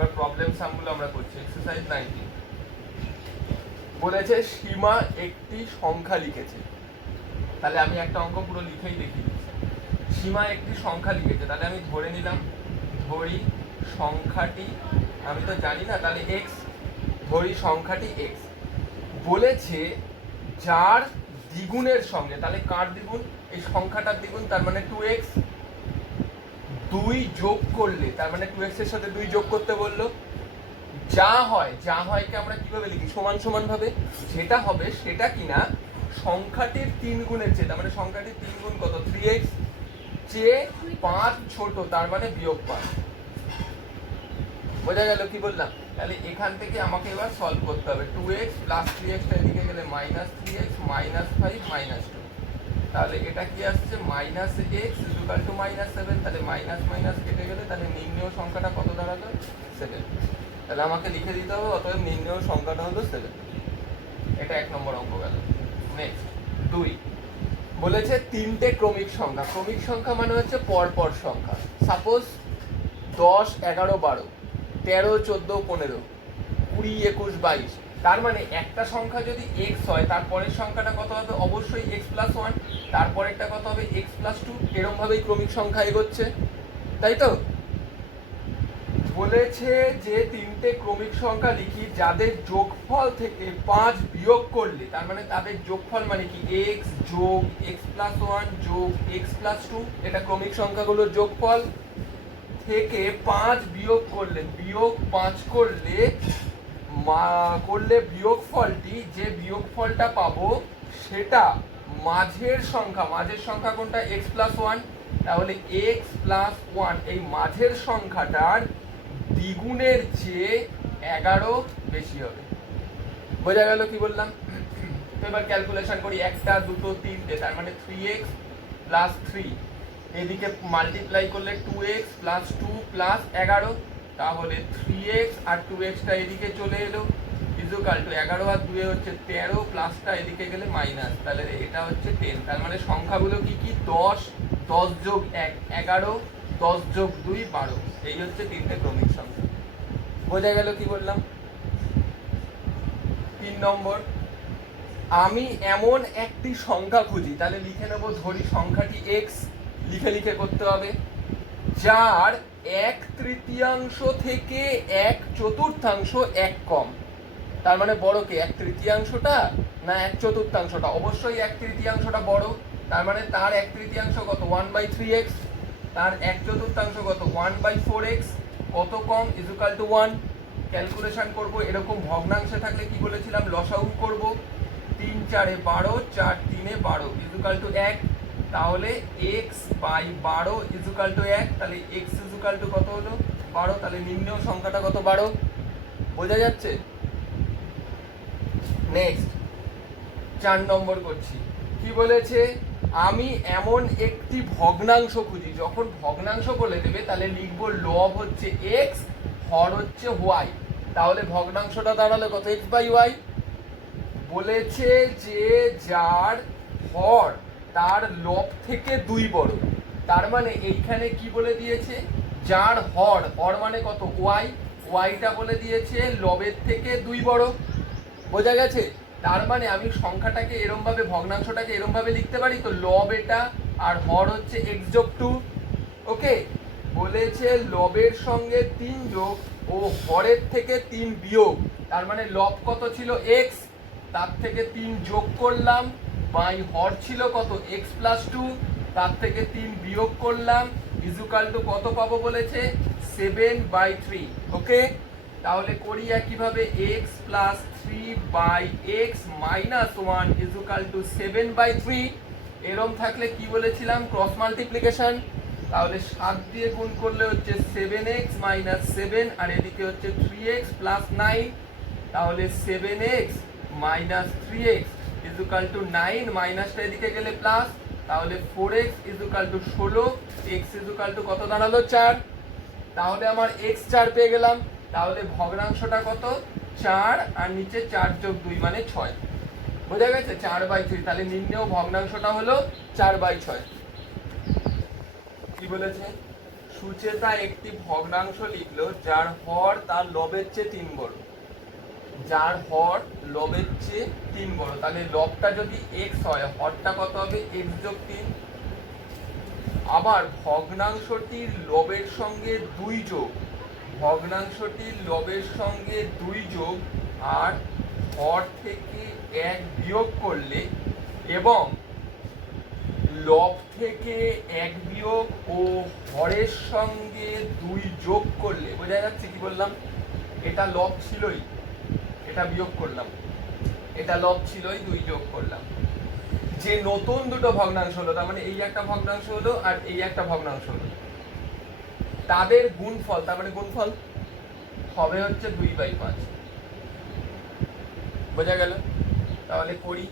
এবার প্রবলেম সামগুলো আমরা করছি। এক্সারসাইজ 19 বলেছে সীমা একটি সংখ্যা লিখেছে। তাহলে আমি একটা অঙ্ক পুরো লিখেই দেখিয়ে দিচ্ছি। সীমা একটি সংখ্যা লিখেছে, তাহলে আমি ধরে নিলাম, ধরি সংখ্যাটি, আমি তো জানি না, তাহলে এক্স, ধরি সংখ্যাটি এক্স। বলেছে যার দ্বিগুণের সঙ্গে, তাহলে কার দ্বিগুণ? এই সংখ্যাটার দ্বিগুণ, তার মানে 2x, 2 যোগ করলে, তার মানে 2x এর সাথে 2 যোগ করতে বললো। যা হয়কে আমরা কিভাবে লিখি? সমান সমান ভাবে। যেটা হবে সেটা কিনা সংখ্যাটির 3 গুণের চেয়ে, তার মানে সংখ্যাটির 3 গুণ কত? 3x, চেয়ে 5 ছোট, তার মানে বিয়োগ 5। বোঝা গেল কি বললাম? তাহলে এখান থেকে আমাকে এবার সলভ করতে হবে। 2x প্লাস 3x টা এদিকে গেলে মাইনাস 3x মাইনাস 5 মাইনাস 2, তাহলে এটা কি আসছে? Minus x equal to minus 7। তাহলে মাইনাস মাইনাস কেটে গেলে তাহলে নির্ণেয় সংখ্যাটা কত দাঁড়ালো? 7। তাহলে আমাকে লিখে দিতে হবে, অতএব নির্ণেয় সংখ্যাটা হলো 7। এটা 1 নম্বর অঙ্ক গেল। নেক্সট 2 বলেছে তিনটে ক্রমিক সংখ্যা। ক্রমিক সংখ্যা মানে হচ্ছে পরপর সংখ্যা। সাপোজ 10, 11, 12, 13, 14, 15, 20, 21, 22। তার মানে একটা সংখ্যা যদি x হয়, তারপরের সংখ্যাটা কত হবে? অবশ্যই x প্লাস 1, তারপরেরটা কত হবে? x plus 2। এরকম ভাবেই ক্রমিক সংখ্যা এগোচ্ছে, তাই তো? বলেছে যে তিনটে ক্রমিক সংখ্যা লিখি যাদের যোগফল থেকে 5 বিয়োগ করলে, তার মানে তাদের যোগফল মানে কি? x যোগ x প্লাস 1 যোগ x প্লাস 2, এটা ক্রমিক সংখ্যাগুলোর যোগফল। থেকে 5 বিয়োগ করলে, বিয়োগ 5 করলে বিয়োগফলটি, যে বিয়োগফলটা পাবো সেটা মাঝের সংখ্যা। মাঝের সংখ্যা কোনটা? x plus 1। তাহলে x প্লাস 1 এই মাঝের সংখ্যাটার দ্বিগুণের চেয়ে 11 বেশি হবে। বোঝা গেল কি বললাম? তো এবার ক্যালকুলেশন করি। 1, 2, 3, তার মানে 3x প্লাস 3, এদিকে মাল্টিপ্লাই করলে 2x প্লাস 2 প্লাস 11, তাহলে 3x আর 2x টা এদিকে চলে এলো, ইকুয়াল টু 11 আর 2 হচ্ছে 13, প্লাসটা এদিকে গেলে মাইনাস, তাহলে এটা হচ্ছে 10। তার মানে সংখ্যাগুলো কি কি? 10, 10 যোগ 1 11, 10 যোগ 2 12। এই হচ্ছে তিনটে ক্রমিক সংখ্যা। বোঝা গেল কি বললাম? 3 নম্বর, আমি এমন একটি সংখ্যা খুঁজি। তাহলে লিখে নেব, ধরি সংখ্যাটি x, লিখে লিখে করতে হবে, যার 1/3 থেকে 1/4 এক কম। তার মানে বড় কে? 1/3টা না 1/4টা? অবশ্যই 1/3টা বড়। তার মানে তার 1/3 কত? 1/3x। তার 1/4 কত? 1/4x। কত কম? Equal to 1। ক্যালকুলেশন করব। এরকম ভগ্নাংশে থাকলে কি বলেছিলাম? লসাগু করব। 3 4 12, 4 3 12 ইকুয়াল টু 1। তাহলে x বাই 12 ইকুয়াল টু 1। তাহলে x ইকুয়াল টু কত হলো? 12। তাহলে নির্ণেয় সংখ্যাটা কত? 12। বোঝা যাচ্ছে? নেক্সট 4 নম্বর করছি। কি বলেছে? আমি এমন একটি ভগ্নাংশ খুঁজি। যখন ভগ্নাংশ বলে দেবে তাহলে লিখবো লব হচ্ছে x, হর হচ্ছে y। তাহলে ভগ্নাংশটা দাঁড়ালো কত? x by y। বলেছে যে যার হর তার লব থেকে 2 বড়। তার মানে এইখানে কি বলে দিয়েছে? যার হর, হর মানে কত? y, yটা বলে দিয়েছে লবের থেকে 2 বড়। বোঝা গেছে? তার মানে আমি সংখ্যাটাকে এরম ভাবে, ভগ্নাংশটাকে এরম ভাবে লিখতে পারি তো, লব এটা আর হর হচ্ছে x যোগ 2। ওকে, বলেছে লবের সঙ্গে 3 যোগ ও হরের থেকে 3 বিয়োগ। তার মানে লব কত ছিল? x, তার থেকে 3 যোগ করলাম, বাই হর ছিল কত? x প্লাস 2, তার থেকে 3 বিয়োগ করলাম, ইকুয়াল টু কত পাবো বলেছে? 7/3। ওকে, তাহলে করি একইভাবে, x plus 3/x minus 1 equal to 7/3। এরম থাকলে কি বলেছিলাম? Cross multiplication. তাহলে 7 দিয়ে গুণ করলে হচ্ছে 7x মাইনাস 7, আর এদিকে হচ্ছে 3x প্লাস 9। তাহলে 7x minus 3x equal to 9, মাইনাসটা এদিকে গেলে প্লাস, তাহলে 4x equal to 16, x equal to কত দাঁড়ালো? 4। তাহলে আমার x 4 পেয়ে গেলাম। তাহলে ভগ্নাংশটা কত? 4 আর নিচে 4 যোগ 2 মানে 6। বোঝা গেছে? 4/3। তাহলে নির্ণেয় ভগ্নাংশটা হলো 4/6। কি বলেছে? সুচেতা একটি ভগ্নাংশ লিখলো যার হর তার লবের চেয়ে 3 বড়, যার হর লবের চেয়ে 3 বড়। তাহলে লবটা যদি x হয়, হরটা কত হবে? x যোগ 3। আবার ভগ্নাংশটির লবের সঙ্গে 2 যোগ, ভগ্নাংশটির লবের সঙ্গে 2 যোগ আর হর থেকে 1 বিয়োগ করলে এবং লব থেকে 1 বিয়োগ ও হরের সঙ্গে 2 যোগ করলে, বোঝা যাচ্ছে কি বললাম? এটা লব ছিলই, এটা বিয়োগ করলাম, এটা লব ছিলই, 2 যোগ করলাম। যে নতুন দুটো ভগ্নাংশ হলো, তার মানে এই একটা ভগ্নাংশ হলো আর এই একটা ভগ্নাংশ হলো, তাদের গুণফল, তার মানে গুণফল হবে হচ্ছে 2/5। বোঝা গেল? তাহলে করি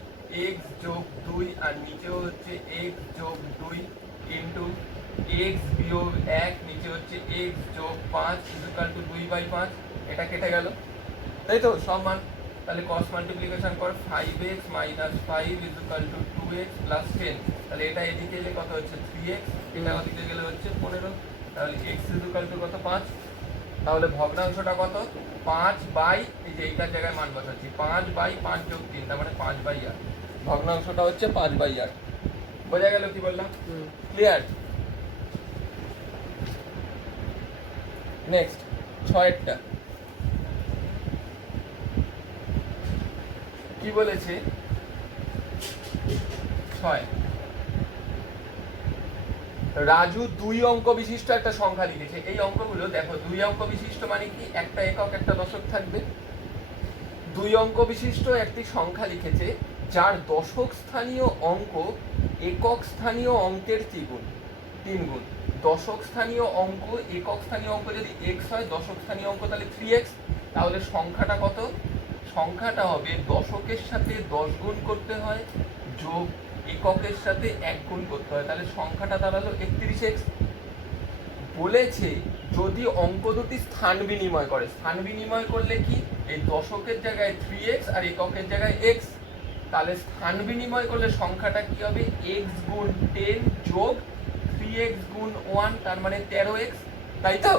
x যোগ 2 আর নিচেও হচ্ছে x যোগ 2 ইন্টু x বিয়োগ 1, নিচে হচ্ছে x যোগ 5 ইকুয়াল টু 2/5। এটা কেটে গেল, তাই তো সব মান। তাহলে ক্রস মাল্টিপ্লিকেশন কর, 5x minus 5 equal to 2x plus 10। তাহলে এটা এদিকে এলে কত হচ্ছে? 3x, এটা ওদিকে গেলে হচ্ছে 15। তাহলে x ইকুয়াল টু কত? 5। তাহলে ভগ্নাংশটা কত? 5 বাই, এই যে এইটার জায়গায় মান বসাচ্ছি, 5 বাই 5 যোগ 3, তার মানে 5/8। ভগ্নাংশটা হচ্ছে 5/8। বোঝা গেল কি বললাম? ক্লিয়ার? নেক্সট 6এরটা কি বলেছে? 6 রাজু 2 অঙ্ক বিশিষ্ট একটা সংখ্যা লিখেছে। এই অঙ্কগুলো দেখো, 2 অঙ্ক বিশিষ্ট মানে কি? একটা একক একটা দশক থাকবে। 2 অঙ্ক বিশিষ্ট একটি সংখ্যা লিখেছে যার দশক স্থানীয় অঙ্ক একক স্থানীয় অঙ্কের 3 গুণ। দশক স্থানীয় অঙ্ক, একক স্থানীয় অঙ্ক যদি x হয়, দশক স্থানীয় অঙ্ক তাহলে 3x। তাহলে সংখ্যাটা কত? সংখ্যাটা হবে দশকের সাথে 10 গুণ করতে হয় যোগ এককের সাথে 1 গুণ করতে হয়, তাহলে সংখ্যাটা দাঁড়ালো 31x। বলেছে যদি অঙ্ক দুটি স্থান বিনিময় করে, স্থান বিনিময় করলে কি? এই দশকের জায়গায় 3x আর এককের জায়গায় x, তাহলে স্থান বিনিময় করলে সংখ্যাটা কি হবে? x গুণ 10 যোগ 3x গুণ 1, তার মানে 13x, তাই তো?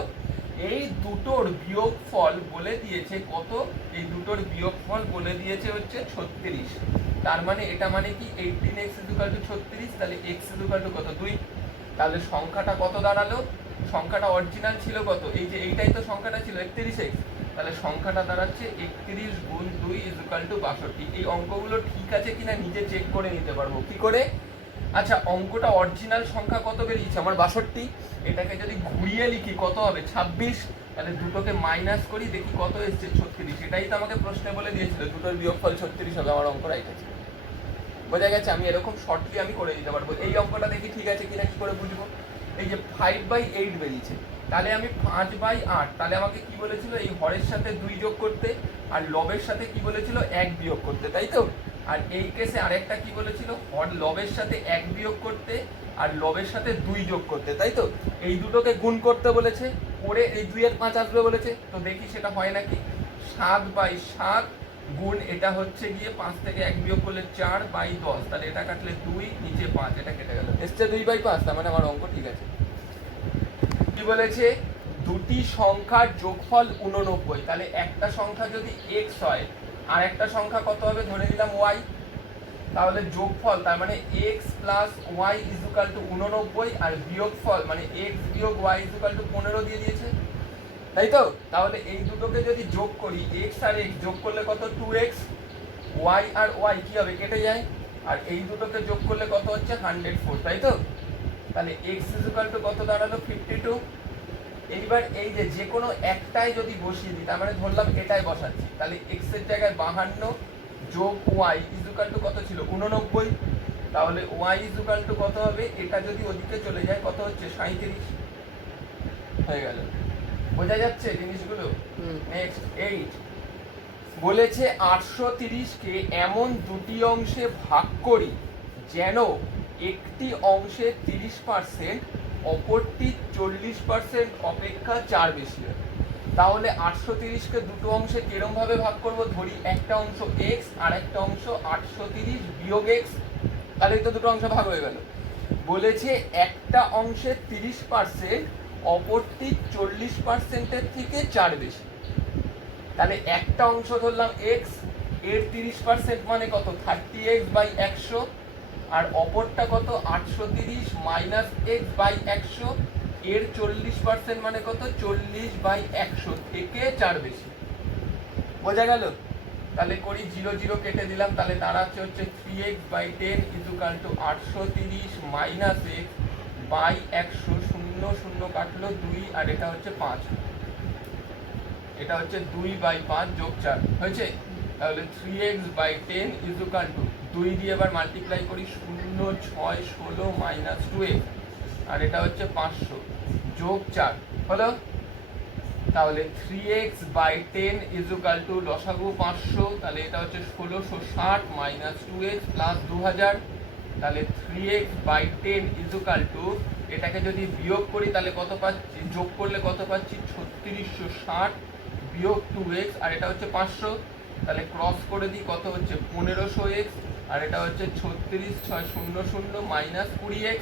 এই দুটোর বিয়োগফল বলে দিয়েছে কত? এই দুটোর বিয়োগফল বলে দিয়েছে হচ্ছে 36। তার মানে এটা মানে কি? 18x ইকুয়াল টু 36, তাহলে x ইকুয়াল টু কত? 2। তাহলে সংখ্যাটা কত দাঁড়ালো? সংখ্যাটা অরিজিনাল ছিল কত? এই যে এইটাই তো সংখ্যাটা ছিল 31x, তাহলে সংখ্যাটা দাঁড়াচ্ছে 31 গুণ 2 ইকুয়াল টু 62। এই অঙ্কগুলো ঠিক আছে কিনা নিজে চেক করে নিতে পারবো কি করে? আচ্ছা, অঙ্কটা অরিজিনাল সংখ্যা কত বেরিয়েছে আমার? 62। এটাকে যদি ঘুরিয়ে লিখি কত হবে? 26। তাহলে দুটোকে মাইনাস করি, দেখি কত এসছে? 36। এটাই তো আমাকে প্রশ্নে বলে দিয়েছিল, দুটোর বিয়োগফল 36 হবে। আমার অঙ্ক রাইট আছে। বোঝা গেছে? আমি এরকম শর্টলি আমি করে দিতে পারবো। এই অঙ্কটা দেখি ঠিক আছে কিনা, কি করে বুঝবো? এই যে 5/8 বেরিয়েছে, তাহলে আমি 5/8, তাহলে আমাকে কি বলেছিল? এই হরের সাথে 2 যোগ করতে আর লবের সাথে কি বলেছিল? 1 বিয়োগ করতে, তাই তো? আর এই কেসে আরেকটা কি বলেছিল? হর লবের সাথে 1 বিয়োগ করতে আর লবের সাথে 2 যোগ করতে, তাই তো? এই দুটোকে গুণ করতে বলেছে, করে এই 2 এর 5 আসবে বলেছে, তো দেখি সেটা হয় নাকি। 7/7 গুণ, এটা হচ্ছে গিয়ে 5 থেকে 1 বিয়োগ করলে 4/10, তাহলে এটা কাটলে 2, নিচে 5, এটা কেটে গেল, এসছে 2/5। তার মানে আমার অঙ্ক ঠিক আছে। কি বলেছে? দুটি সংখ্যার যোগফল 89। তাহলে একটা সংখ্যা যদি x হয় আর একটা সংখ্যা কত হবে? ধরে নিলাম y। তাহলে যোগফল, তার মানে x plus y equal to 89, আর বিয়োগফল মানে x বিয়োগ y ইকুয়াল টু 15 দিয়ে দিয়েছে, তাই তো? তাহলে এই দুটোকে যদি যোগ করি, x আর x যোগ করলে কত? 2x। y আর y কি হবে? কেটে যায়। আর এই দুটোকে যোগ করলে কত হচ্ছে? 104, তাই তো? তাহলে x ইকুয়াল টু কত দাঁড়ালো? 52। এইবার এই যে কোনো একটাই যদি বসিয়ে দিই, তার মানে ধরলাম এটাই বসাচ্ছি, তাহলে x এর জায়গায় 52 যোগ y ইকুয়াল টু কত ছিল? 89। তাহলে y ইকুয়াল টু কত হবে? এটা যদি ওদিকে চলে যায় কত হচ্ছে? 37 হয়ে গেল। বোঝা যাচ্ছে জিনিসগুলো? নেক্সট 8 বলেছে 830কে এমন দুটি অংশে ভাগ করি যেন একটি অংশে 30%, অপরটি 40% অপেক্ষা 4 বেশি হয়। তাহলে 830কে দুটো অংশে কিরম ভাবে ভাগ করব? ধরি একটা অংশ x আর একটা অংশ 830 বিয়োগ x, তাহলে তো দুটো অংশ ভাগ হয়ে গেল। বলেছে একটা অংশে 30% অপরটি 40%-এর থেকে 4 বেশি। তাহলে একটা অংশ ধরলাম এক্স, এর 30% মানে কত 30x/100, আর অপরটা কত 830 মাইনাস এক্স বাই 100, এর 40% মানে কত 40/100 থেকে 4 বেশি। বোঝা গেল? তাহলে করি 0 0 কেটে দিলাম, তাহলে দাঁড়াচ্ছে হচ্ছে 3x/10 = 830 মাইনাস এক্স বাই 100, 0 0 কাটলো 2, আর এটা হচ্ছে 5, এটা হচ্ছে 2/5 যোগ 4 হয়েছে। তাহলে 3x/10 = 2 দিয়ে এবার মাল্টিপ্লাই করি, 0 6 16 মাইনাস 2x, আর এটা হচ্ছে 500 যোগ 4 হলো। তাহলে 3x/10 = লসাগু 500, তাহলে এটা হচ্ছে 1660 মাইনাস 2x প্লাস 2000। তাহলে 3x/10 = এটাকে যদি বিয়োগ করি তাহলে কত পাচ্ছি, যোগ করলে কত পাচ্ছি 3660 বিয়োগ 2x, আর এটা হচ্ছে 500। তাহলে ক্রস করে দিই, কত হচ্ছে 1500x, আর এটা হচ্ছে 36 6 0 0 মাইনাস 20x।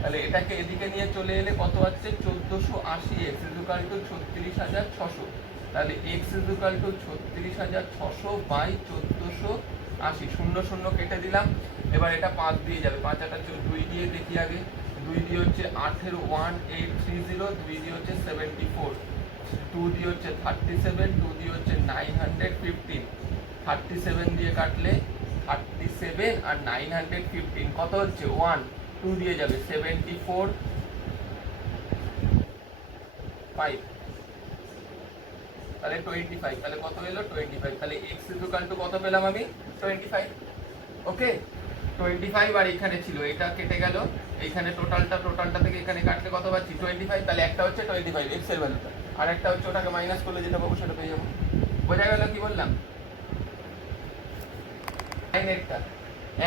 তাহলে এটাকে এদিকে নিয়ে চলে এলে কত হচ্ছে 1480x = 36600। তাহলে x = 36600 বাই 1480, 0 0 কেটে দিলাম। এবার এটা 5 দিয়ে যাবে, 5 আর 2 দিয়ে দেখি আগে, 2 দিয়ে হচ্ছে 8 এর 1830, 2 দিয়ে হচ্ছে 74, 2 দিয়ে হচ্ছে 37, 2 দিয়ে হচ্ছে 915, 37 দিয়ে কাটলে 37 আর 915 কত হচ্ছে 1, 2 দিয়ে যাবে 74 5, তাহলে 25, তাহলে কত এলো 25। তাহলে x = কত পেলাম আমি 25। ওকে, 25 আর এখানে ছিল এটা কেটে গেল, এইখানে টোটালটা থেকে এখানে কাটলে কত পাচ্ছি 25। তাহলে একটা হচ্ছে 25 x এর ভ্যালুটা, আর একটা হচ্ছে ওটাকে মাইনাস করলে যেটা পাবো সেটা পেয়ে যাবো। বোঝা গেল কি বললাম?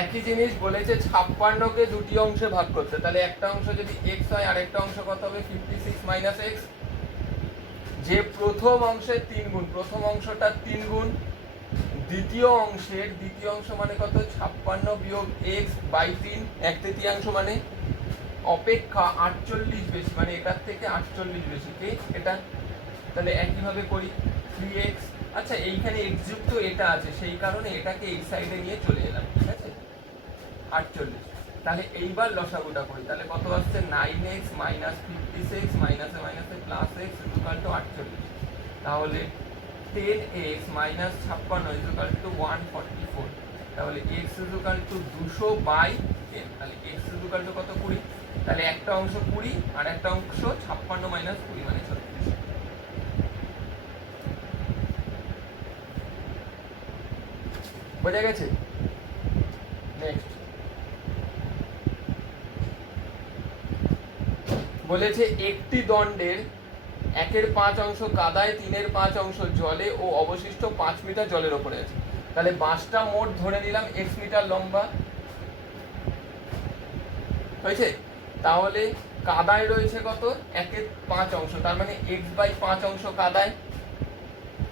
একই জিনিস বলেছে 56কে দুটি অংশে ভাগ করতে, তাহলে একটা অংশ যদি x হয় আর একটা অংশ কত হবে 56 মাইনাস x। যে প্রথম অংশের 3 গুণ, প্রথম অংশটা 3 গুণ, দ্বিতীয় অংশ মানে কত 56 বিয়োগ x/3, 1/3 মানে অপেক্ষা 48 বেশি, মানে এটার থেকে 48 বেশি কি এটা। তাহলে একইভাবে করি 3x, আচ্ছা এইখানে x যুক্ত এটা আছে সেই কারণে এটাকে এই সাইডে নিয়ে চলে এলাম, ঠিক আছে 48। তাহলে এইবার লসাগুটা করি, তাহলে কত আসছে 9x মাইনাস 56 মাইনাসে মাইনাসে প্লাস x = 48। তাহলে 10x মাইনাস 56 = 144। তাহলে x = 200/10, তাহলে x = কত 20। তাহলে একটা অংশ 20 আর একটা অংশ 56 মাইনাস 20 মানে 36। বোঝা গেছে? নেক্সট বলেছে একটি দণ্ডের 1/5 অংশ কাদায়, 3/5 অংশ জলে ও অবশিষ্ট 5 মিটার জলের ওপরে আছে। তাহলে বাঁশটা মোট ধরে নিলাম x মিটার লম্বা হয়েছে। তাহলে কাদায় রয়েছে কত 1/5 অংশ, তার মানে x/5 অংশ কাদায়,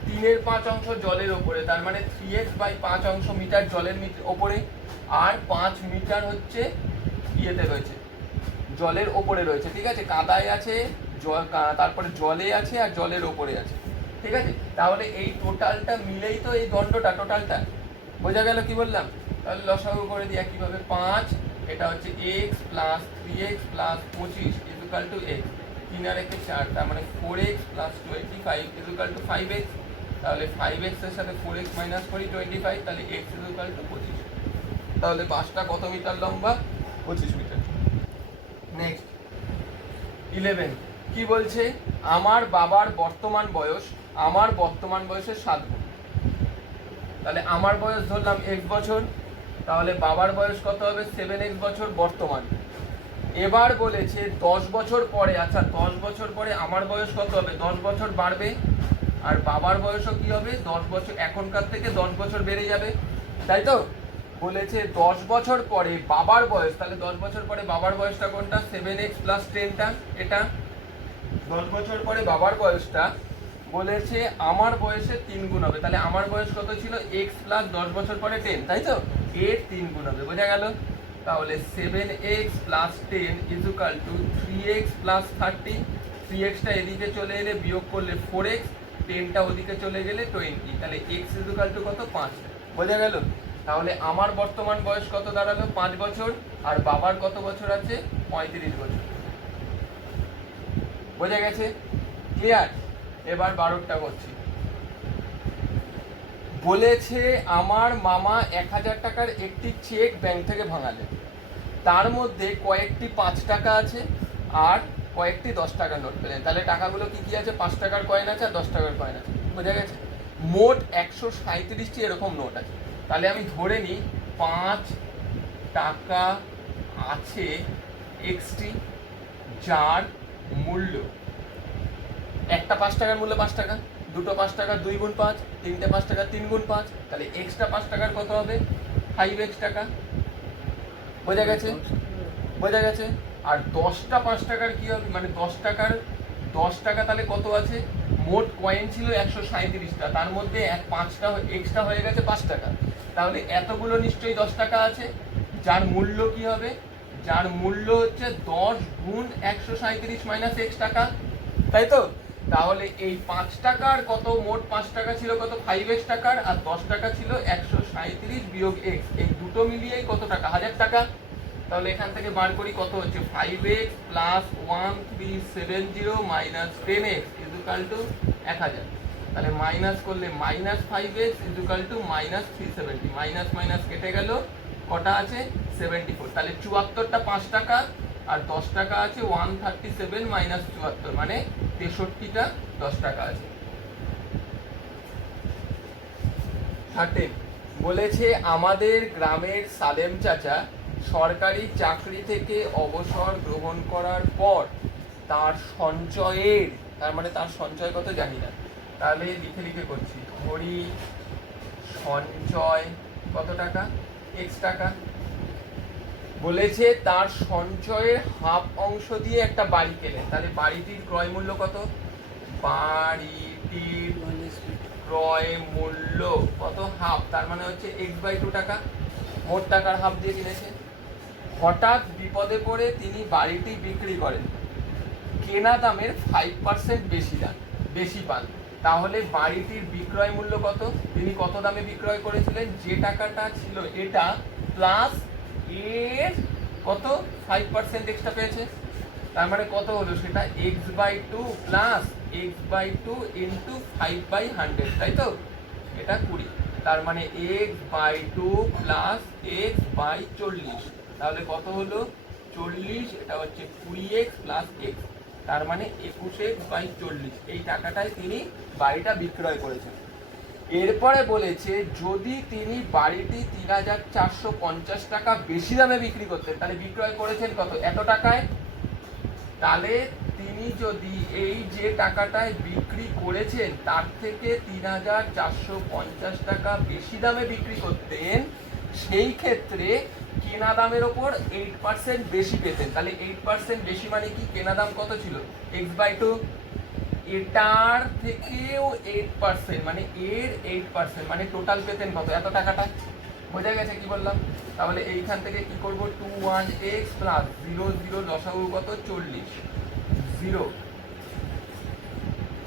3/5 অংশ জলের ওপরে, তার মানে 3x/5 অংশ মিটার জলের ওপরে, আর 5 মিটার হচ্ছে ইয়েতে রয়েছে জলের ওপরে রয়েছে, ঠিক আছে কাদায় আছে, তারপরে জলে আছে আর জলের ওপরে আছে, ঠিক আছে। তাহলে এই টোটালটা মিলেই তো এই দণ্ডটা টোটালটা। বোঝা গেল কি বললাম? তাহলে লসাগু করে দিই একইভাবে 5, এটা হচ্ছে x plus 3x plus 25 = x, 3 আর 1 4, তার মানে 4x প্লাস 25 = 5x। তাহলে 5x এর সাথে 4x মাইনাস করি 25, তাহলে x = 25। তাহলে বাঁশটা কত মিটার লম্বা 25 মিটার। নেক্সট 11 কি বলছে, আমার বাবার বর্তমান বয়সের 7 গুণ। তাহলে আমার বয়স ধরলাম x বছর, তাহলে বাবার বয়স কত হবে 7x বছর বর্তমান। এবার বলেছে 10 বছর পরে, আচ্ছা 10 বছর পরে আমার বয়স কত হবে 10 বছর বাড়বে, আর বাবার বয়সও কি হবে 10 বছর, এখনকার থেকে 10 বছর বেড়ে যাবে, তাই তো। বলেছে 10 বছর পরে বাবার বয়স, তাহলে 10 বছর পরে বাবার বয়সটা কোনটা 7x প্লাস 10টা, এটা 10 বছর পরে বাবার বয়সটা বলেছে আমার বয়সের 3 গুণ হবে। তাহলে আমার বয়স কত ছিল x প্লাস 10 বছর পরে 10, তাই তো, এর 3 গুণ হবে। বোঝা গেল? তাহলে 7x প্লাস 10 = 3x প্লাস 30, 3xটা এদিকে চলে এলে বিয়োগ করলে 4x, 10টা ওদিকে চলে গেলে 20, তাহলে x ইকুয়াল টু কত 5। বোঝা গেল? তাহলে আমার বর্তমান বয়স কত দাঁড়ালো 5 বছর, আর বাবার কত বছর আছে 35 বছর। বোঝা গেছে? ক্লিয়ার? এবার 12টা করছি। বলেছে আমার মামা 1000 টাকার একটি চেক ব্যাংক থেকে ভাঙালেন, তার মধ্যে কয়েকটি 5 টাকা আছে আর কয়েকটি 10 টাকার নোট পেলেন। তাহলে টাকাগুলো কি কি আছে? 5 টাকার কয়েন আছে আর 10 টাকার কয়েন আছে। বোঝা গেছে? মোট 137টি এরকম নোট আছে। তাহলে আমি ধরে নিই 5 টাকা আছে এক্সটি, যার মূল্য, একটা 5 টাকার মূল্য 5 টাকা, দুটো 5 টাকা 2 গুণ 5, তিনটে 5 টাকা 3 গুণ 5, তাহলে এক্সট্রা 5 টাকার কত হবে 5x টাকা। বোঝা গেছে? বোঝা গেছে? আর 10টা 5 টাকার কি হবে, মানে 10 টাকার 10 টাকা তাহলে কত আছে? মোট কয়েন ছিল 137টা, তার মধ্যে 5টা এক্সট্রা হয়ে গেছে 5 টাকা। তাহলে এতগুলো নিশ্চয়ই 10 টাকা আছে, যার মূল্য কি হবে? যার মূল্য হচ্ছে 10 গুণ 137 মাইনাস x টাকা, তাই তো? তাহলে এই 5 টাকার কত, মোট 5 টাকা ছিল কত 5x টাকার, আর 10 টাকা ছিল 137 বিয়োগ x, এই দুটো মিলিয়েই কত টাকা 1000 টাকা। তাহলে এখান থেকে বার করি কত হচ্ছে 5x plus 1370 minus 10x equal to 1000। তাহলে মাইনাস করলে minus 5x equal to minus 370, minus minus কেটে গেল, কটা আছে 74। তাহলে 74টা 5 টাকা আর 10 টাকা আছে 137 মাইনাস 74, মানে 63টা 10 টাকা আছে। 13 বলেছে আমাদের গ্রামের সালেম চাচা সরকারি চাকরি থেকে অবসর গ্রহণ করার পর তার সঞ্চয়ের, তার মানে তার সঞ্চয় কত জানি না, তাহলে লিখে লিখে করছি, ধরি সঞ্চয় কত টাকা x টাকা। বলেছে তার সঞ্চয়ের হাফ অংশ দিয়ে একটা বাড়ি কেনেন, তাহলে বাড়িটির ক্রয় মূল্য কত? বাড়িটির ক্রয় মূল্য কত? হাফ, তার মানে হচ্ছে x/2 টাকা, মোট টাকার হাফ দিয়ে কিনেছে। হঠাৎ বিপদে পড়ে তিনি বাড়িটি বিক্রি করেন, কেনা দামের 5% বেশি পান, তাহলে বাড়িটির বিক্রয় মূল্য কত? তিনি কত দামে বিক্রয় করেছিলেন? যে টাকাটা ছিল এটা প্লাস এর কত 5% এক্সট্রা পেয়েছে, তার মানে কত হলো সেটা x/2 প্লাস x/2 ইন্টু 5/100, তাই তো? এটা 20, তার মানে x/2 প্লাস x/40, তাহলে কত হলো 40, এটা হচ্ছে 20x প্লাস x, তার মানে 21x/40, এই টাকাটায় তিনি বাড়িটা বিক্রয় করেছেন। এরপরে বলেছে যদি তিনি বাড়িটি 3450 টাকা বেশি দামে বিক্রি করতেন, তাহলে বিক্রয় করেছেন কত? এত টাকায়, তাহলে তিনি যদি এই যে টাকাটায় বিক্রি করেছেন তার থেকে 3450 টাকা বেশি দামে বিক্রি করতেন, সেই ক্ষেত্রে কেনা দামের ওপর 8% বেশি পেতেন। তাহলে 8% বেশি মানে কি? কেনা দাম কত ছিল x/2, এটার থেকেও 8% মানে এর 8%, মানে টোটাল পেতেন কত? এত টাকাটা। বোঝা গেছে কি বললাম? তাহলে এইখান থেকে কি করব 21x প্লাস 0 0 লসাগু কত 40 0,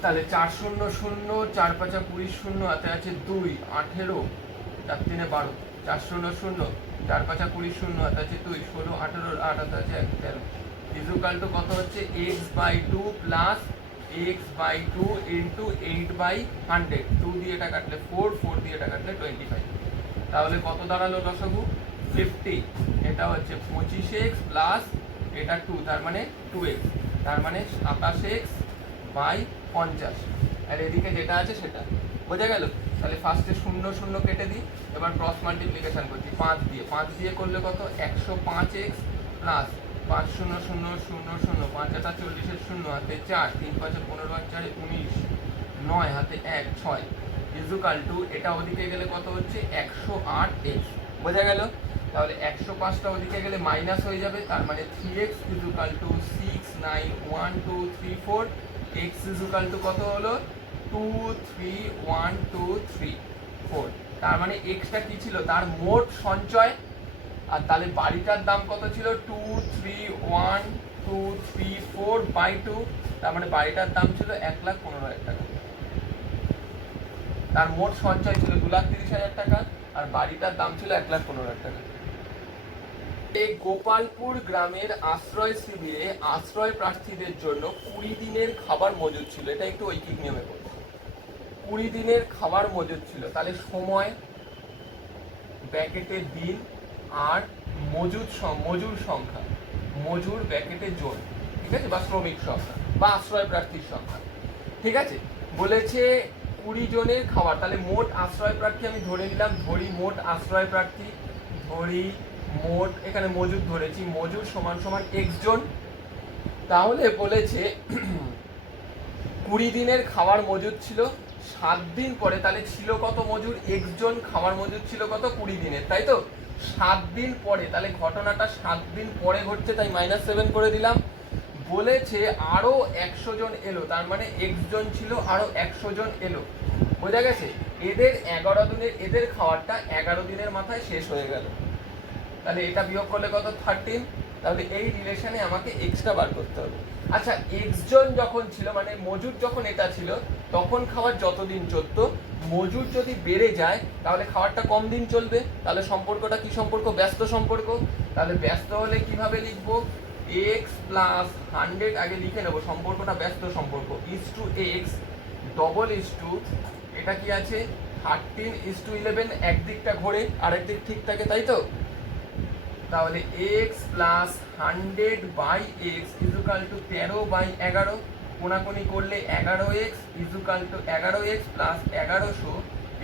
তাহলে 4 0 0 4 5 20 0 হাতে আছে 2 18 4 3 12, 4 0 0 4 5 20 0 হাতে আছে 2 16 18 8 হাতে আছে 13, ইকুয়াল টু কত হচ্ছে x/2 প্লাস x/2 ইন্টু 8/100, 2 দিয়ে এটা কাটলে 4, 4 দিয়ে এটা কাটলে 25, তাহলে কত দাঁড়ালো লসাগু 50, এটা হচ্ছে 25x প্লাস এটা 2, তার মানে 2x, তার মানে 27x/50, আর এদিকে যেটা আছে সেটা। বোঝা গেল? তাহলে ফার্স্টে 0 0 কেটে দিই, এবার ক্রস মাল্টিপ্লিকেশন করছি 5 দিয়ে করলে কত 105x প্লাস 5 0 0 0 0 5 এটা 40 0 হাতে 4 3 5 15 আর 4 19 9 হাতে 1 6 ইকুয়াল টু এটা ওদিকে গেলে কত হচ্ছে 108x। বোঝা গেল? তাহলে 105টা ওদিকে গেলে মাইনাস হয়ে যাবে, তার মানে 3x equal to 6 9 1 2 3 4, x equal to কত হলো 2 3 1 2 3 4, তার মানে xটা কি ছিল? তার মোট সঞ্চয়। আর তাহলে বাড়িটার দাম কত ছিল 2 3 1 2 3 4 বাই 2, তার মানে বাড়িটার দাম ছিল 1,15,000 টাকা। তার মোট সঞ্চয় ছিল 2,30,000 টাকা, আর বাড়িটার দাম ছিল 1,15,000 টাকা। এই গোপালপুর গ্রামের আশ্রয় শিবিরে আশ্রয় প্রার্থীদের জন্য 20 দিনের খাবার মজুদ ছিল। এটা একটু ঐকিক নিয়মে বলছি। 20 দিনের খাবার মজুদ ছিল, তাহলে সময় ব্র্যাকেটের দিন আর মজুর সংখ্যা, মজুর ব্র্যাকেটের জন, ঠিক আছে, বা শ্রমিক সংখ্যা বা আশ্রয় প্রার্থীর সংখ্যা, ঠিক আছে। বলেছে 20 জনের খাবার, তাহলে মোট আশ্রয় প্রার্থী আমি ধরে নিলাম, ধরি মোট আশ্রয় প্রার্থী, ধরি মোট, এখানে মজুর ধরেছি, মজুর সমান সমান x জন। তাহলে বলেছে 20 দিনের খাবার মজুদ ছিল, 7 দিন পরে তাহলে ছিল কত মজুর, x জন, খাবার মজুদ ছিল কত 20 দিনের, তাই তো। 7 দিন পরে, তাহলে ঘটনাটা 7 দিন পরে ঘটছে, তাই -7 করে দিলাম। বলেছে আরো 100 জন এলো, তার মানে x জন ছিল, আরো 100 জন এলো, বোঝা গেছে। এদের 11 দিনের, এদের খাবারটা 11 দিনের মাথায় শেষ হয়ে গেল, তাহলে এটা বিয়োগ করলে কত 13। তাহলে এই রিলেশনে আমাকে এক্সটা বার করতে হবে। আচ্ছা, এক্স জন যখন ছিল, মানে মজুর যখন এটা ছিল, তখন খাবার যতদিন চলতো, মজুর যদি বেড়ে যায় তাহলে খাবারটা কম দিন চলবে। তাহলে সম্পর্কটা কি সম্পর্ক, ব্যস্ত সম্পর্ক। তাহলে ব্যস্ত হলে কিভাবে লিখবো, এক্স প্লাস 100, আগে লিখে নেবো সম্পর্কটা, ব্যস্ত সম্পর্ক, is to x double is to, এটা কি আছে 13:11, একদিকটা ঘোরে আরেক দিক ঠিক থাকে, তাই তো। তাহলে x plus 100 by x is equal to 13/11, কোনাকুনি করলে 11x is equal to 11x plus 1100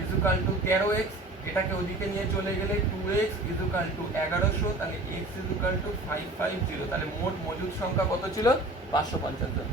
is equal to 13x, এটাকে ওদিকে নিয়ে চলে গেলে 2x ইজুকাল টু 1100, তাহলে x ইজুকাল টু 550। তাহলে মোট মজুদ সংখ্যা কত ছিল, 550 জন।